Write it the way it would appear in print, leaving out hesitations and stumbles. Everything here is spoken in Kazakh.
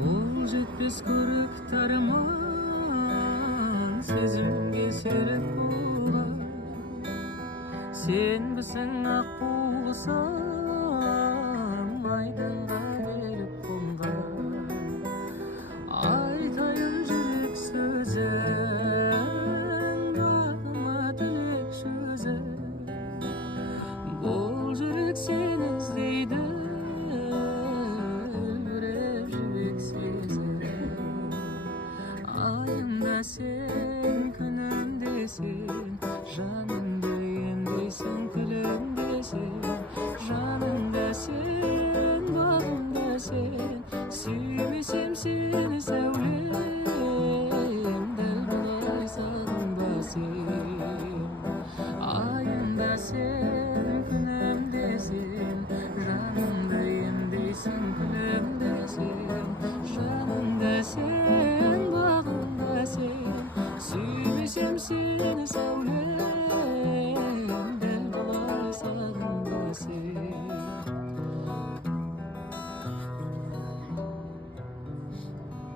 Kul жетпес көрік тарман сезімге серік болған сен бісің ақ буғысам айдынға келіп қонған айтайын жүрек сөзін бағыма тілек сөзін бұл жүрек сені іздейді ayımda sen, günümde sen.